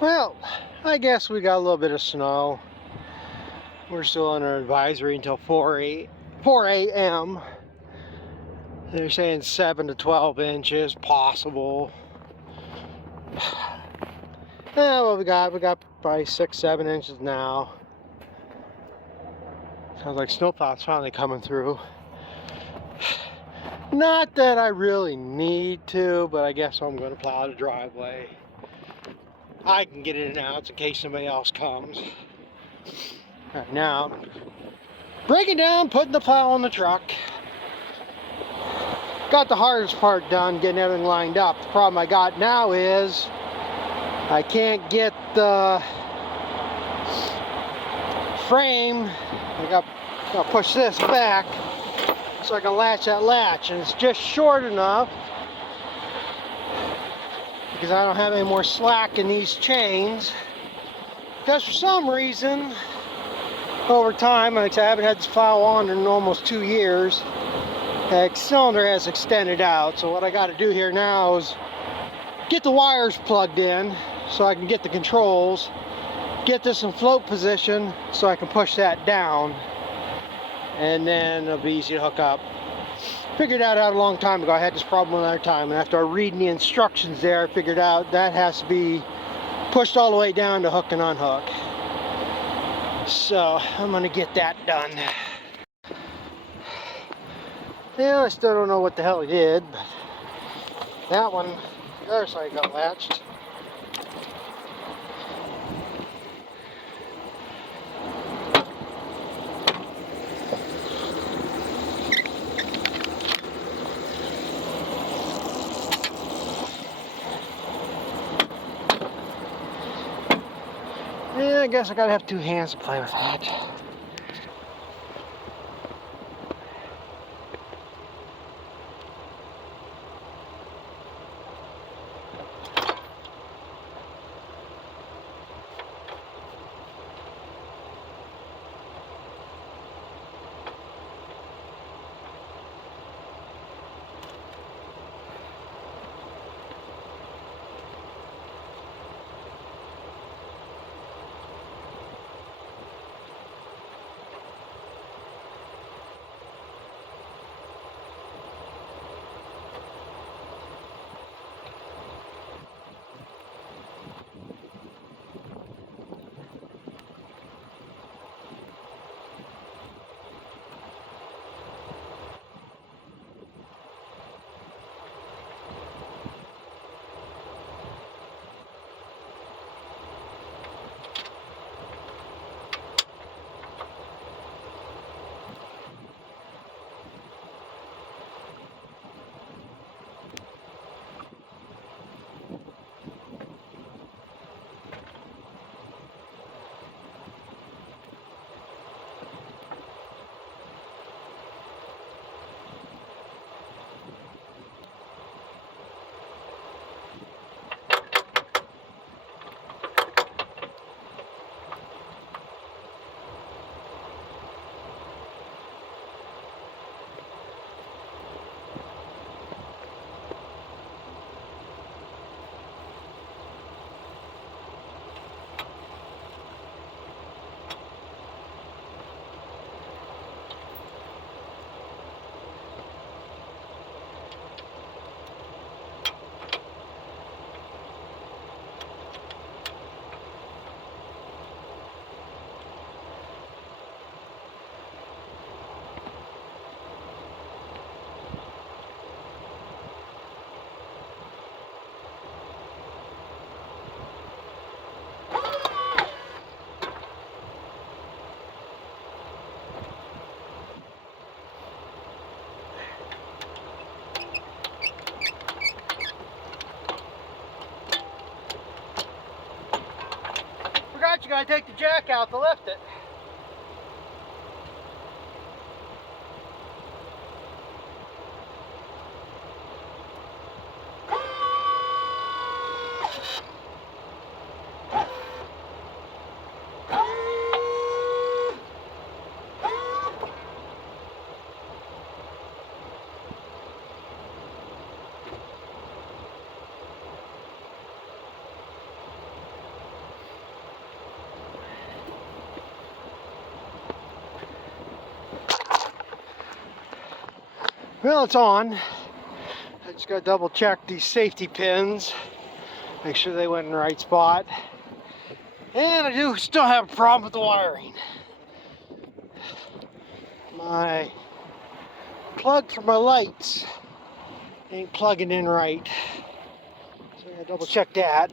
Well, I guess we got a little bit of snow. We're still under advisory until 4 a.m. They're saying 7 to 12 inches possible. Yeah, what we got probably 6-7 inches now. Sounds like snowplow's finally coming through. Not that I really need to, but I guess I'm going to plow the driveway. I can get in and out in case somebody else comes. Right now, breaking down, putting the plow on the truck. Got the hardest part done, getting everything lined up. The problem I got now is I can't get the frame. I got to push this back so I can latch that latch, and it's just short enough because I don't have any more slack in these chains. Because for some reason, over time, like I said, I haven't had this plow on in almost 2 years, the cylinder has extended out. So what I got to do here now is get the wires plugged in so I can get the controls, get this in float position so I can push that down, and then it'll be easy to hook up. Figured that out a long time ago. I had this problem another time, and after reading the instructions there, I figured out that has to be pushed all the way down to hook and unhook. So I'm gonna get that done. Yeah, I still don't know what the hell he did, but that one, the other side got latched. Yeah, I guess I gotta have 2 hands to play with that. Forgot you gotta take the jack out to lift it. Well, it's on. I just got to double check these safety pins, make sure they went in the right spot. And I do still have a problem with the wiring. My plug for my lights ain't plugging in right. So I gotta double check that.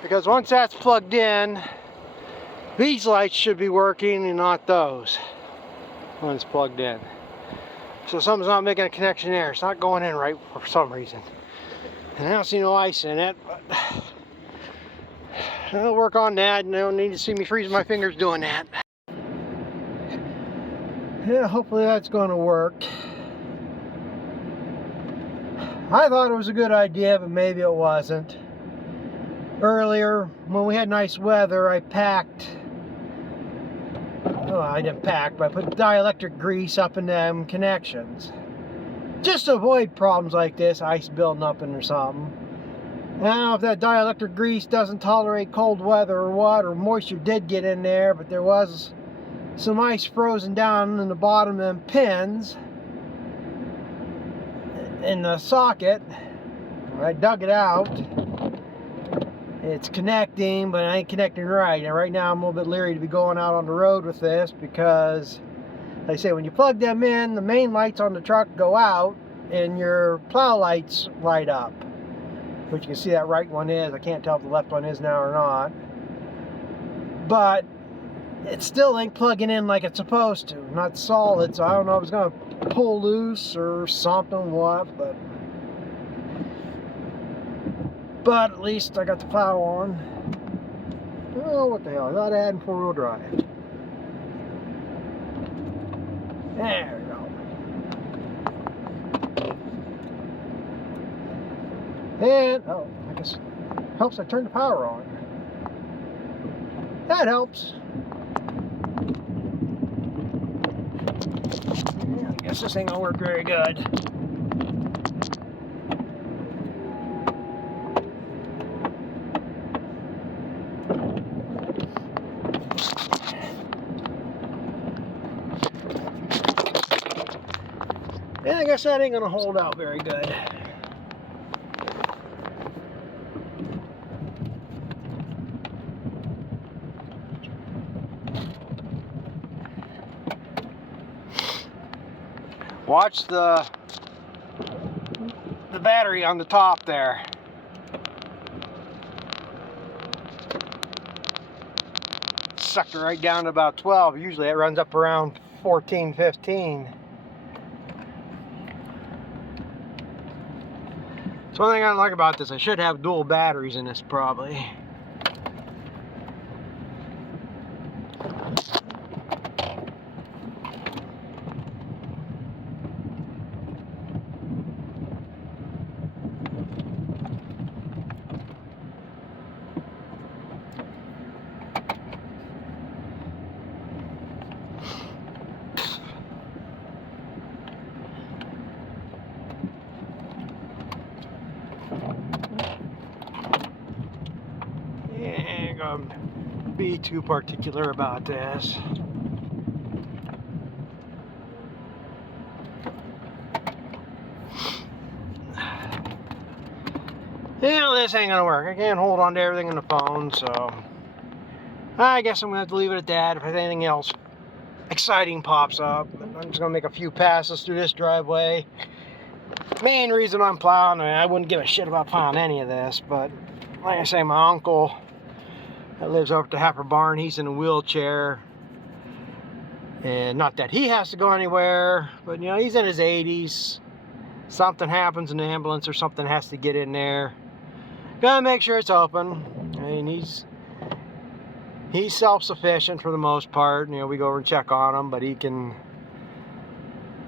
Because once that's plugged in, these lights should be working and not those when it's plugged in. So something's not making a connection there. It's not going in right for some reason. And I don't see no ice in it, but I'll work on that, and they don't need to see me freezing my fingers doing that. Yeah, hopefully that's going to work. I thought it was a good idea, but maybe it wasn't. Earlier, when we had nice weather, I packed, well, I didn't pack, but I put dielectric grease up in them connections. Just to avoid problems like this, ice building up in or something. I don't know if that dielectric grease doesn't tolerate cold weather or what, or moisture did get in there, but there was some ice frozen down in the bottom of them pins in the socket. I dug it out. It's connecting, but I ain't connecting right. And right now I'm a little bit leery to be going out on the road with this because, like I say, when you plug them in, the main lights on the truck go out and your plow lights light up. Which you can see that right one is. I can't tell if the left one is now or not. But it still ain't plugging in like it's supposed to. Not solid, so I don't know if it's going to pull loose or something, what, but at least I got the plow on. Oh, what the hell, I thought I had 4-wheel drive. There we go. And, oh, I guess helps I turn the power on. That helps. Yeah, I guess this ain't gonna work very good. Yeah, I guess that ain't gonna hold out very good. Watch the battery on the top there. Sucked it right down to about 12. Usually it runs up around 14, 15. So one thing I don't like about this, I should have dual batteries in this probably. ain't gonna be too particular about this. Yeah, this ain't gonna work. I can't hold on to everything in the phone, so I guess I'm gonna have to leave it at that. If anything else exciting pops up, I'm just gonna make a few passes through this driveway. Main reason I'm plowing, I wouldn't give a shit about plowing any of this, but like I say, my uncle that lives over at the Heifer Barn, he's in a wheelchair, and not that he has to go anywhere, but you know, he's in his 80s. Something happens in the ambulance or something has to get in there. Gotta make sure it's open. I mean, he's self-sufficient for the most part. You know, we go over and check on him, but he can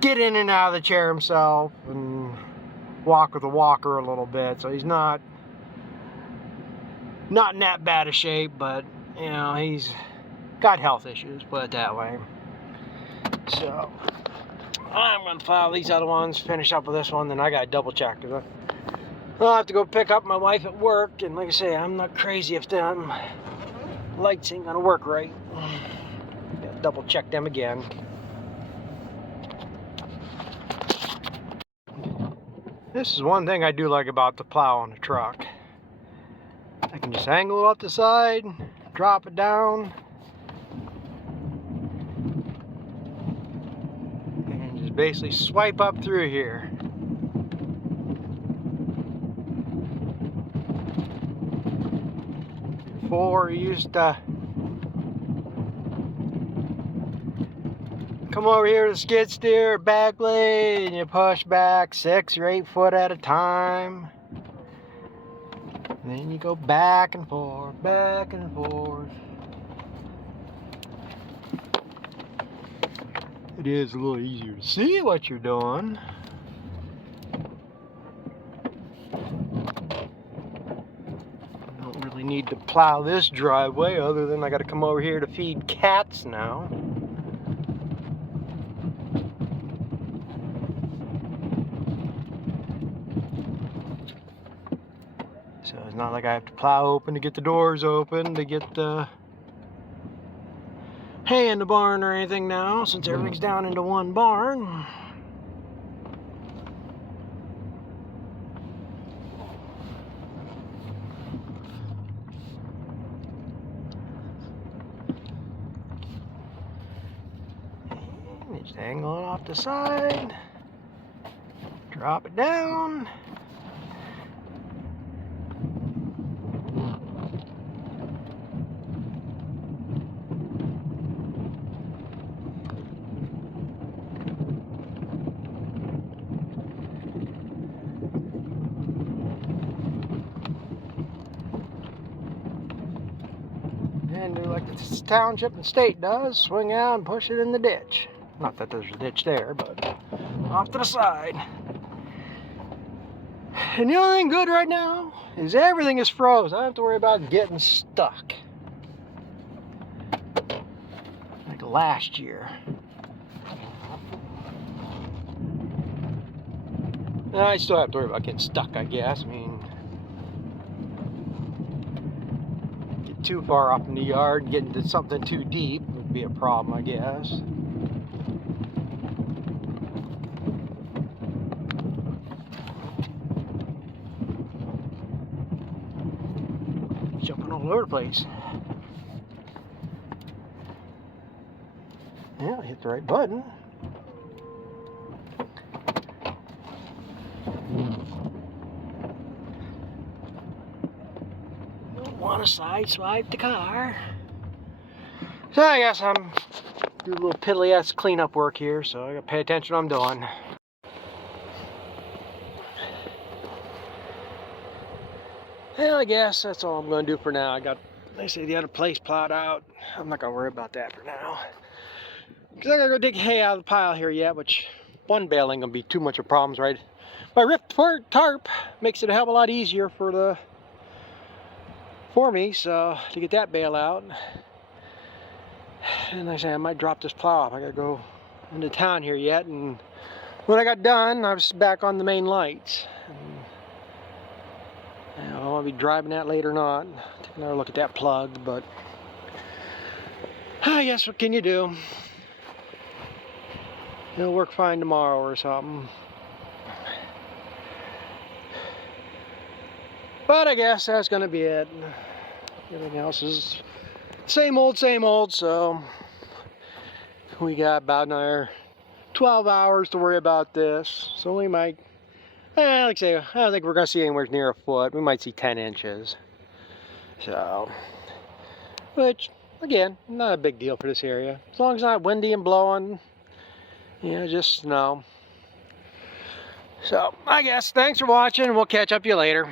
get in and out of the chair himself and walk with a walker a little bit. So he's not in that bad a shape, but you know, he's got health issues, put it that way. So I'm gonna file these other ones, finish up with this one, then I gotta double check, because I'll have to go pick up my wife at work, and like I say, I'm not crazy if them lights ain't gonna work right. Gotta double check them again. This is one thing I do like about the plow on the truck. I can just angle it off the side, drop it down, and just basically swipe up through here. Before you used to come over here to the skid steer back blade and you push back 6 or 8 foot at a time. And then you go back and forth, back and forth. It is a little easier to see what you're doing. I don't really need to plow this driveway other than I got to come over here to feed cats now. So it's not like I have to plow open to get the doors open, to get the hay in the barn or anything now, since everything's down into one barn. And just angle it off the side, drop it down. And do like the township and state does, swing out and push it in the ditch. Not that there's a ditch there, but off to the side. And the only thing good right now is everything is froze. I don't have to worry about getting stuck. Like last year. I still have to worry about getting stuck, I guess. I mean, get too far up in the yard, get into something too deep would be a problem, I guess. Jumping all over the place. Yeah, I hit the right button. Don't want to sideswipe the car. So I guess I'm doing a little piddly-ass cleanup work here, so I gotta pay attention to what I'm doing. Well, I guess that's all I'm going to do for now. I got, they say, the other place plowed out. I'm not going to worry about that for now. Because I got to go dig hay out of the pile here yet, which one bale ain't going to be too much of problems, right? My ripped tarp makes it a hell of a lot easier for me, so to get that bale out. And like I say, I might drop this plow off. I got to go into town here yet, and when I got done, I was back on the main lights. I don't know if I'll be driving that late or not. Take another look at that plug, but I guess what can you do? It'll work fine tomorrow or something. But I guess that's gonna be it. Everything else is same old, so we got about another 12 hours to worry about this. So we might, like I say, I don't think we're going to see anywhere near a foot. We might see 10 inches. So, which, again, not a big deal for this area. As long as it's not windy and blowing, you know, just snow. So, I guess, thanks for watching. We'll catch up with you later.